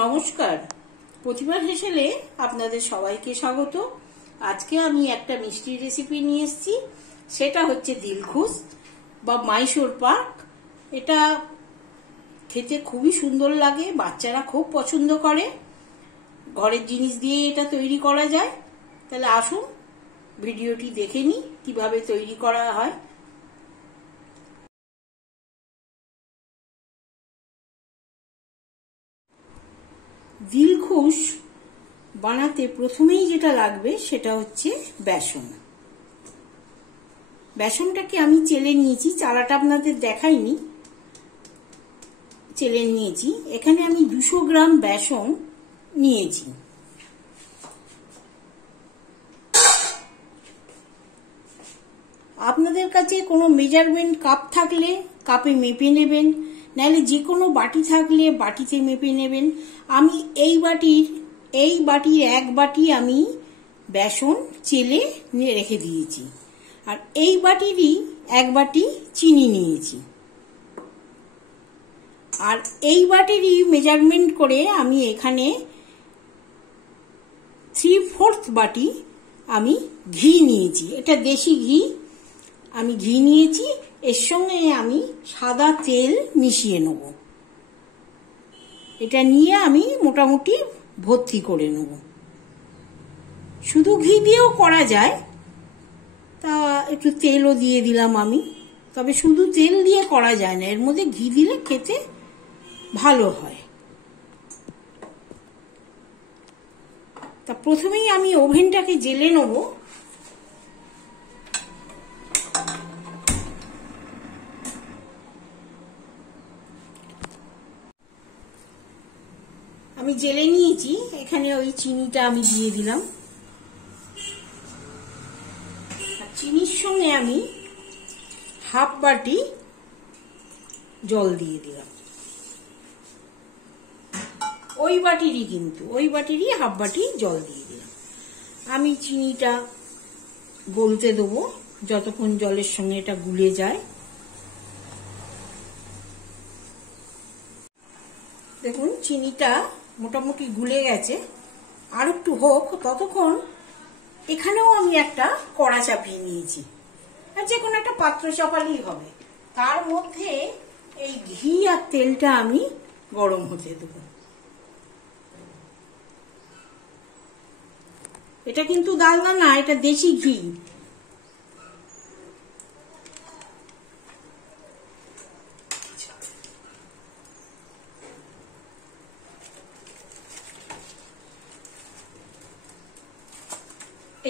নমস্কার, প্রতিবার হেসেলে আপনাদের সবাইকে স্বাগত। আজকে আমি একটা মিষ্টি রেসিপি নিয়ে এসেছি, সেটা হচ্ছে দিলখুশ বা মাইসোর পাক। এটা খেতে খুবই সুন্দর লাগে, বাচ্চারা খুব পছন্দ করে। ঘরের জিনিস দিয়ে এটা তৈরি করা যায়। তাহলে আসুন ভিডিওটি দেখে নিই কিভাবে তৈরি করা হয়। দিলখুশ বানাতে প্রথমেই যেটা লাগবে সেটা হচ্ছে বেসন। বেসনটাকে আমি চেলে নিয়েছি, চালাটা আপনাদের দেখাইনি, চেলে নিয়েছি। এখানে আমি 200 গ্রাম বেসন নিয়েছি। আপনাদের কাছে কোনো মেজারমেন্ট কাপ থাকলে কাপে মেপে নেবেন, নাহলে যে কোনো বাটি থাকলে বাটিতে মেপে নেবেন। আমি এই বাটির 1 বাটি আমি বেসন চেলে রেখে দিয়েছি, আর এই বাটিরই 1 বাটি চিনি নিয়েছি। আর এই বাটিরই মেজারমেন্ট করে আমি এখানে 3/4 বাটি আমি ঘি নিয়েছি। এটা দেশি ঘি, আমি ঘি নিয়েছি। এর সঙ্গে আমি সাদা তেল মিশিয়ে নেব। এটা নিয়ে আমি মোটামুটি ভর্তি করে নেব। শুধু ঘি দিয়েও করা যায়, তা একটু তেলও দিয়ে দিলাম আমি। তবে শুধু তেল দিয়ে করা যায় না, এর মধ্যে ঘি দিলে খেতে ভালো হয়। তা প্রথমেই আমি ওভেনটাকে জ্বেলে নেব। আমি জেলে নিয়েছি। এখানে ওই চিনিটা আমি দিয়ে দিলাম, আর চিনির সঙ্গে আমি 1/2 বাটি জল দিয়ে দিলাম। ওই বাটিরই 1/2 বাটি জল দিয়ে দিলাম। আমি চিনিটা গলতে দেবো যতক্ষণ জলের সঙ্গে এটা গুলে যায়। দেখুন চিনিটা মোটামুটি গুলে গেছে, আর একটু হোক ততক্ষণ। এখানেও আমি একটা কড়া চাপিয়ে নিয়েছি, আর যে কোনো একটা পাত্র চাপালেই হবে। তার মধ্যে এই ঘি আর তেলটা আমি গরম হতে দেব। এটা কিন্তু ডালদা না, এটা দেশি ঘি।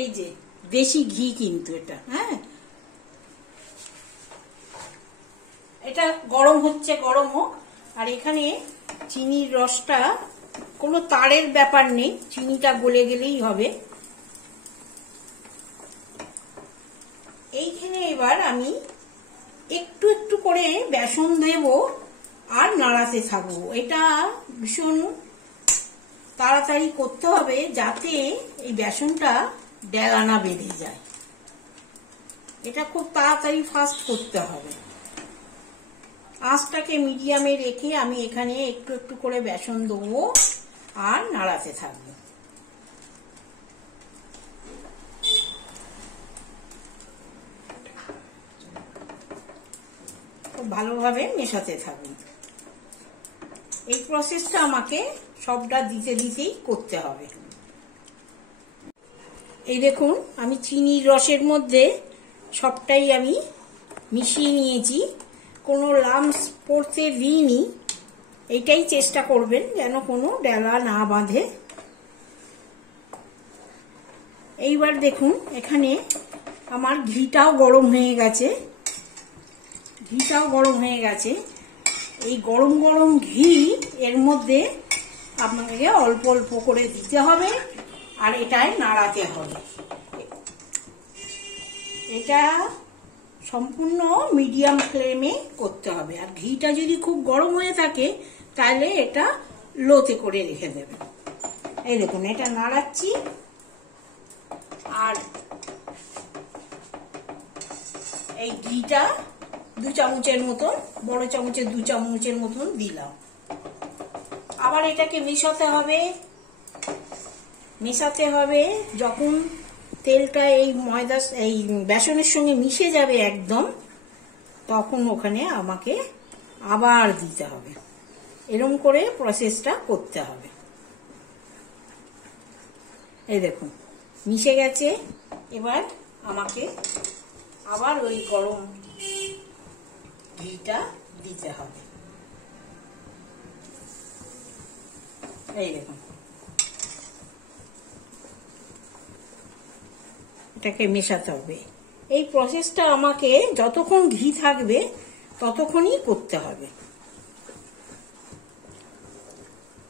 এই যে দেশি ঘি কিন্তু এটা, হ্যাঁ। এটা গরম হচ্ছে, গরম হোক। আর এখানে চিনির রসটা, কোনো তারের ব্যাপার নেই, চিনিটা গলে গেলেই হবে। এইখানে এবার আমি একটু একটু করে বেসন দেব আর নাড়াতে থাকবো। এটা ভীষণ তাড়াতাড়ি করতে হবে, যাতে এই বেসনটা ডেলা না বেঁধে যায়। এটা খুব তাড়াতাড়ি ফাস্ট করতে হবে। আঁচটাকে মিডিয়ামে রেখে আমি এখানে একটু একটু করে বেসন দেবো আর নাড়াতে থাকবো। খুব ভালোভাবে মেশাতে থাকবো। এই প্রসেসটা আমাকে সবটা দিতে দিতেই করতে হবে। এই দেখুন আমি চিনির রসের মধ্যে সবটাই আমি মিশিয়ে নিয়েছি, কোনো লাম্পস পড়তে দিইনি। এইটাই চেষ্টা করবেন যেন কোনো ডেলা না বাঁধে। এইবার দেখুন এখানে আমার ঘিটাও গরম হয়ে গেছে। এই গরম গরম ঘি এর মধ্যে আপনাকে অল্প অল্প করে দিতে হবে, আর এটায় নাড়াতে হবে। এটা সম্পূর্ণ মিডিয়াম ফ্লেমে করতে হবে। আর ঘিটা যদি খুব গরম হয়ে থাকে তাহলে এটা লোতে করে রেখে দেবে। এই দেখুন এটা নাড়াচ্ছি, আর এই ঘিটা 2 চামচের মতন, বড় চামচে 2 চামচের মতন দিলাম। আবার এটাকে মেশাতে হবে। যখন তেলটা এই এই বেসনের সঙ্গে মিশে যাবে একদম, তখন ওখানে আমাকে আবার দিতে হবে। এরকম করে প্রসেসটা করতে হবে। এই দেখুন মিশে গেছে। এবার আমাকে আবার ওই গরম ঘিটা দিতে হবে। এই দেখুন, এটাকে মেশাতে হবে। এই প্রসেসটা আমাকে যতক্ষণ ঘি থাকবে ততক্ষণই করতে হবে।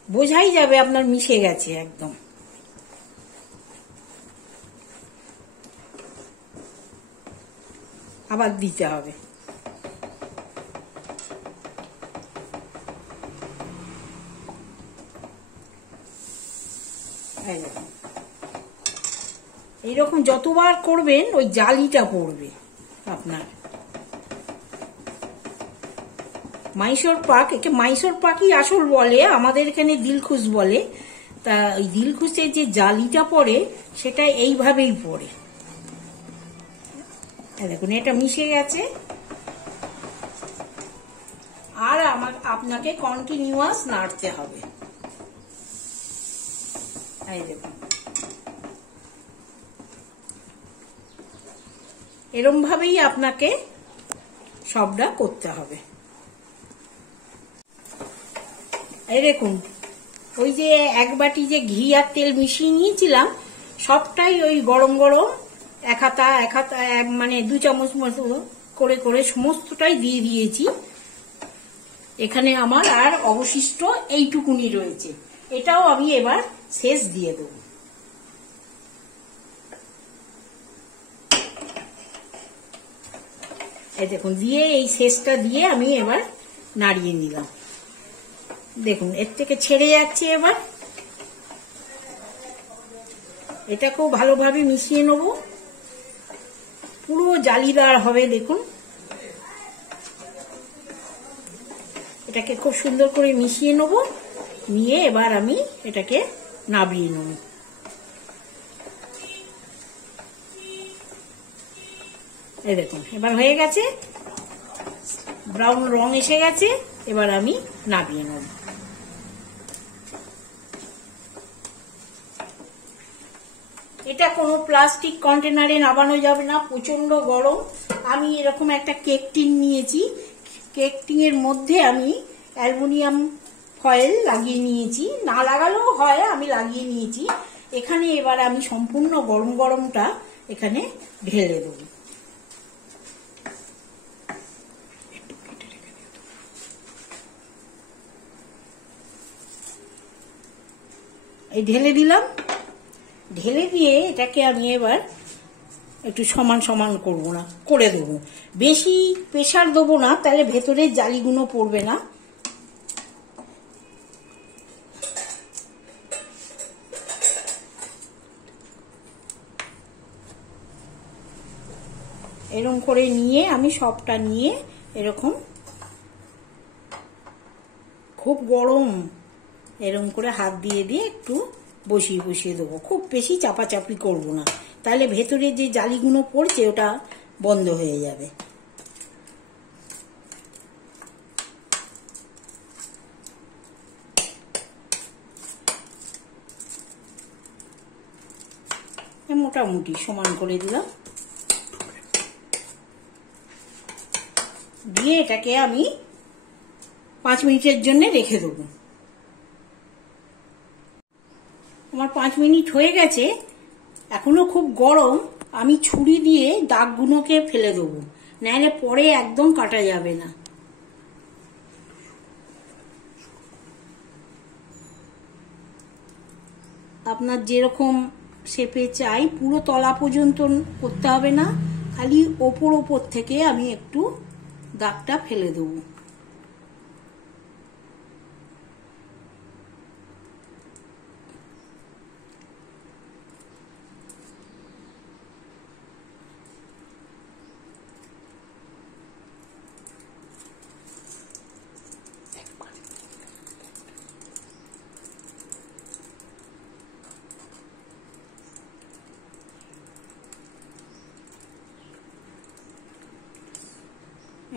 বোঝাই যাবে আপনার মিশে গেছে একদম। আবার দিতে হবে। এইরকম যতবার করবেন ওই জালিটা পড়বে আপনার। মাইসোর পাক, একে মাইসোর পাকই আসল বলে, আমাদের এখানে দিলখুশ বলে। তা ওই দিলখুশের যে জালিটা পড়ে সেটা এইভাবেই পড়ে। দেখুন এটা মিশে গেছে। আর আপনাকে কন্টিনিউয়াস নাড়তে হবে। এই দেখুন এরম ভাবেই আপনাকে সবটা করতে হবে। এই দেখুন ওই যে এক বাটি যে ঘি আর তেল মিশিয়ে নিয়েছিলাম, সবটাই ওই গরম গরম এক হাতা মানে 2 চামচ মতো করে করে সমস্তটাই দিয়ে দিয়েছি। এখানে আমার আর অবশিষ্ট এইটুকুনি রয়েছে, এটাও আমি এবার শেষ দিয়ে দেব। এই দেখুন দিয়ে এই শেষটা দিয়ে আমি এবার নাড়িয়ে নিলাম। দেখুন এর থেকে ছেড়ে যাচ্ছে। এবার এটাকেও ভালোভাবে মিশিয়ে নেব, পুরো জালিদার হবে। দেখুন এটাকে খুব সুন্দর করে মিশিয়ে নেব, নিয়ে এবার আমি এটাকে নাবিয়ে নেব। এই দেখুন এবার হয়ে গেছে, ব্রাউন রং এসে গেছে। এবার আমি নাবিয়ে নেব। এটা কোনো প্লাস্টিক কন্টেনারে নামানো যাবে না, প্রচন্ড গরম। আমি এরকম একটা কেক টিন নিয়েছি, কেক টিনের মধ্যে আমি অ্যালুমিনিয়াম ফয়েল লাগিয়ে নিয়েছি, না লাগালেও হয়, আমি লাগিয়ে নিয়েছি। এখানে এবার আমি সম্পূর্ণ গরম গরমটা এখানে ঢেলে দেব। এই ঢেলে দিলাম। ঢেলে দিয়ে এটাকে আমি এবার একটু সমান সমান করে দেবো। বেশি প্রেসার দেবো না, তাহলে ভেতরের জালিগুলো পড়বে না। এরকম করে নিয়ে আমি সবটা নিয়ে এরকম, খুব গরম, এরকম করে হাত দিয়ে দিয়ে একটু বসিয়ে বসিয়ে দেবো। খুব বেশি চাপাচাপি করবো না, তাহলে ভেতরে যে জালিগুলো পড়ছে ওটা বন্ধ হয়ে যাবে। মোটামুটি সমান করে দিলাম, দিয়ে এটাকে আমি 5 মিনিটের জন্য রেখে দেবো। আমার 5 মিনিট হয়ে গেছে, এখনো খুব গরম। আমি ছুরি দিয়ে দাগগুলোকে ফেলে দেবো, নাহলে পরে একদম কাটা যাবে না। আপনার যেরকম শেপে চাই, পুরো তলা পর্যন্ত করতে হবে না, খালি ওপর থেকে আমি একটু দাগটা ফেলে দেবো।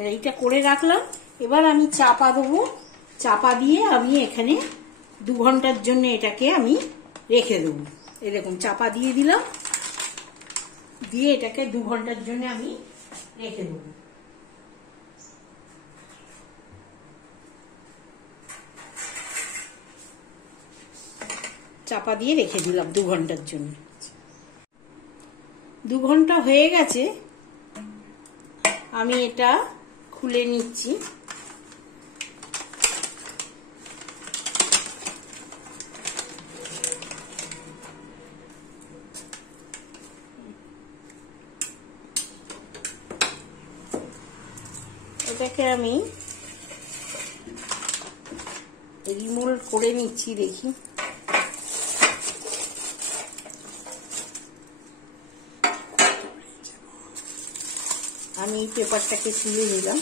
এইটা করে রাখলাম। এবার আমি চাপা দেবো, চাপা দিয়ে আমি এখানে 2 ঘন্টার জন্য এটাকে আমি রেখে দেবো। এরকম চাপা দিয়ে দিলাম, দিয়ে এটাকে 2 ঘন্টার জন্য আমি রেখে দেবো। চাপা দিয়ে রেখে দিলাম 2 ঘন্টার জন্য। 2 ঘন্টা হয়ে গেছে, আমি এটা খুলে নিচ্ছি। এটাকে আমি রিমোল্ড করে নিচ্ছি, দেখি। আমি এই পেপারটাকে তুলে নিলাম।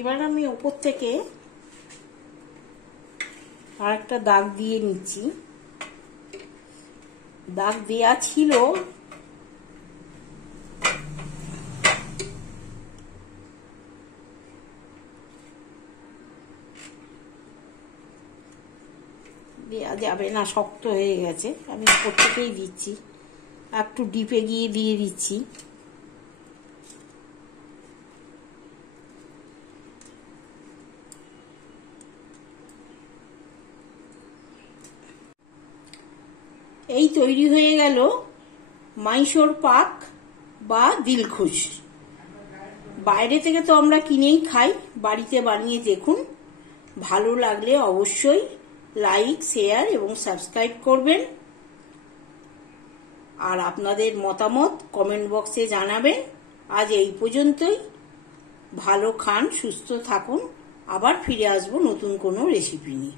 এবার আমি উপর থেকে আর একটা দাগ দিয়ে নিচ্ছি। দাগ দেয়া ছিল, দেয়া যাবে না, শক্ত হয়ে গেছে। আমি উপর থেকেই দিচ্ছি, একটু ডিপে গিয়ে দিয়ে দিচ্ছি। এই তৈরি হয়ে গেল মাইসোর পাক বা দিলখুশ। বাইরে থেকে তো আমরা কিনেই খাই, বাড়িতে বানিয়ে দেখুন। ভালো লাগলে অবশ্যই লাইক, শেয়ার এবং সাবস্ক্রাইব করবেন। আর আপনাদের মতামত কমেন্ট বক্সে জানাবেন। আজ এই পর্যন্তই। ভালো খান, সুস্থ থাকুন। আবার ফিরে আসবো নতুন কোনো রেসিপি নিয়ে।